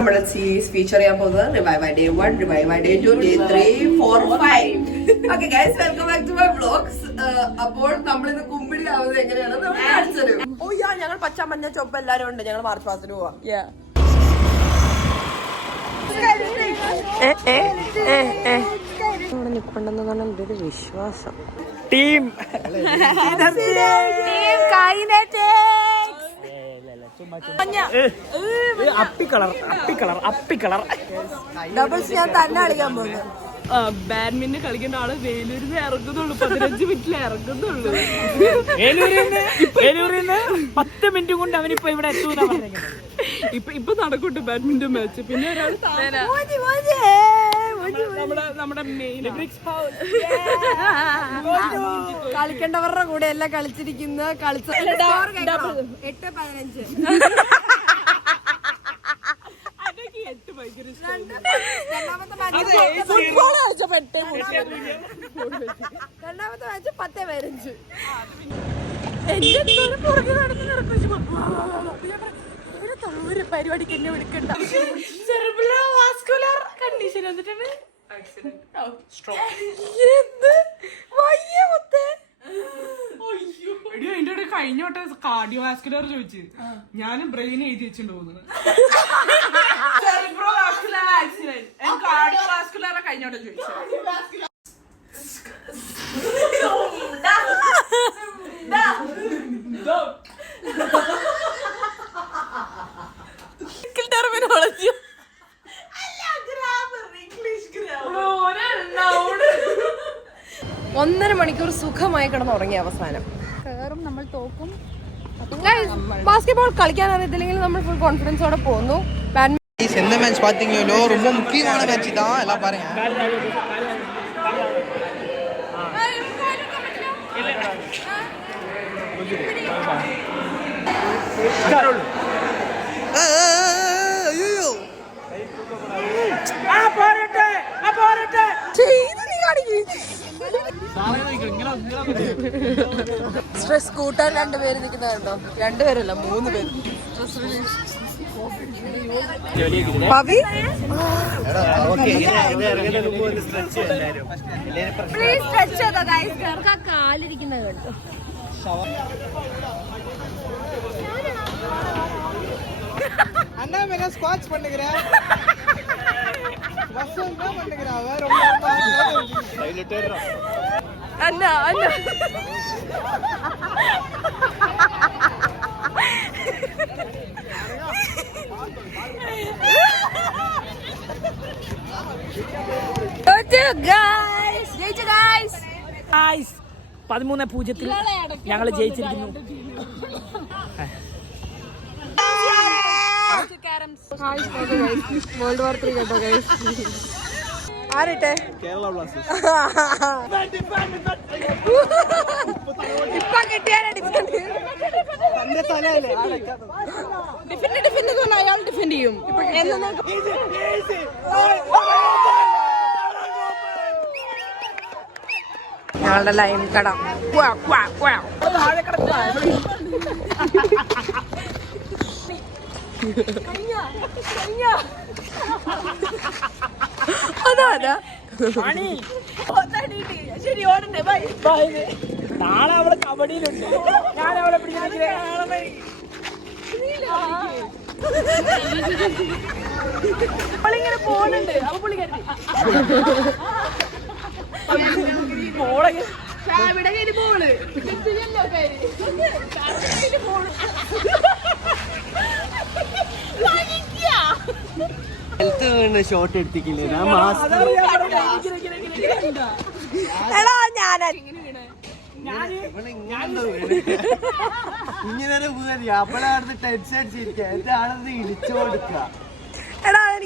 നമ്മുടെ ഫീച്ചർ ചെയ്യാൻ പോകുന്നത് revive day 1, revive day 2, day 3, 4, 5. Okay guys, welcome back to my vlogs. അപ്പോൾ നമ്മളിന്ന് കുമ്പിടി ആവുന്നത് എങ്ങനെയാണെന്ന് നമ്മൾ കാണിച്ചത്. ഓ യാ, ഞങ്ങൾ പച്ച മഞ്ഞ ചൊപ്പ് എല്ലാരും ഉണ്ട്. ഞങ്ങൾ മാർച്ച് പാസിന് പോവാം. ഇവിടെ നിൽക്കണ്ടെന്നാണ് എന്റെ ഒരു വിശ്വാസം. ടീം ഡബിൾസ് ഞാൻ തന്നെ കളിക്കാൻ പോകുന്നു. ബാഡ്മിന്റൺ കളിക്കേണ്ട ആള് വേലൂരിന്ന് ഇറങ്ങുന്നുള്ളൂ, 15 മിനിറ്റിൽ ഇറങ്ങുന്നുള്ളൂ. വേലൂരിന്ന് 10 മിനിറ്റ് കൊണ്ട് അവനിപ്പോ ഇവിടെ എത്തൂന്നാ പറഞ്ഞേക്കുന്നത്. ഇപ്പൊ നടക്കൂട്ടെ ബാഡ്മിന്റൺ മാച്ച്. പിന്നെ ഒരാൾ നമ്മുടെ മെയിൻ കളിക്കേണ്ടവരുടെ കൂടെ എല്ലാം കളിച്ചിരിക്കുന്ന കളിച്ച 8-15. രണ്ടാമത്തെ മാച്ച് 10-15. ഒരു പരിപാടിക്ക് എന്നെ വിളിക്കണ്ട. കണ്ടീഷൻ വന്നിട്ടുണ്ട്. എന്റെ കഴിഞ്ഞ വട്ടം കാർഡിയോ വാസ്കുലർ ചോദിച്ചു, ഞാനും ബ്രെയിൻ എഴുതി വെച്ചിട്ട് പോകുന്നത്. കാർഡിയോ വാസ്കുലർ കഴിഞ്ഞ വട്ടം ചോദിച്ചു. ടെർമിനോളജി 1.5 മണിക്കൂർ സുഖമായി കിടന്നുറങ്ങിയ അവസാനം കേറും, നമ്മൾ തോക്കും. ബാസ്കറ്റ്ബോൾ കളിക്കാൻ അറിയത്തില്ലെങ്കിൽ നമ്മൾ ഫുൾ കോൺഫിഡൻസോടെ പോകുന്നു. எந்த மேட்ச் பாத்தீங்களோ ரொம்ப முக்கியமான மேட்ச் தான், எல்லாம் பாருங்க. സ്ട്രെസ് കൂട്ടാൻ 2 പേര് നിൽക്കുന്നുണ്ടോ? 2 പേരല്ല, 3 പേര്. കാലിരിക്കുന്നത് കണ്ടോ? அண்ணா மேல ஸ்குவாட்ச் பண்ணுகிறேன். வசம் என்ன பண்ணுகிறா? வேற அண்ணா அண்ணா ഗായ്സ് 13-0 ഞങ്ങൾ ജയിച്ചിരിക്കുന്നു. വേൾഡ് വാർ 3 കേട്ടോ ഗൈസ്. ആരട്ടെ? കേരള ബ്ലാസ്റ്റേഴ്സ്. ഇപ്പൊ കിട്ടിയാലേ ഡിഫെൻഡ് അയാൾ ഡിഫെൻഡ് ചെയ്യും. ഞങ്ങളുടെ ലൈൻ കട അതാ ശരി. ഓടണ്ടേ? ബൈ. നാളെ അവള് കബഡിയിലുണ്ട്, ഞാൻ അവളെ അവളിങ്ങനെ പോണുണ്ട്. അപ്പൊ പുള്ളി കരുതി ഷോട്ട് എടുത്തിക്കില്ലേ? ഇങ്ങനെ വീഴ അപ്പോഴാണ് ടെൻഷൻ അടിച്ചിരിക്കുക. എന്റെ ആളത് ഇടിച്ചു കൊടുക്കുക.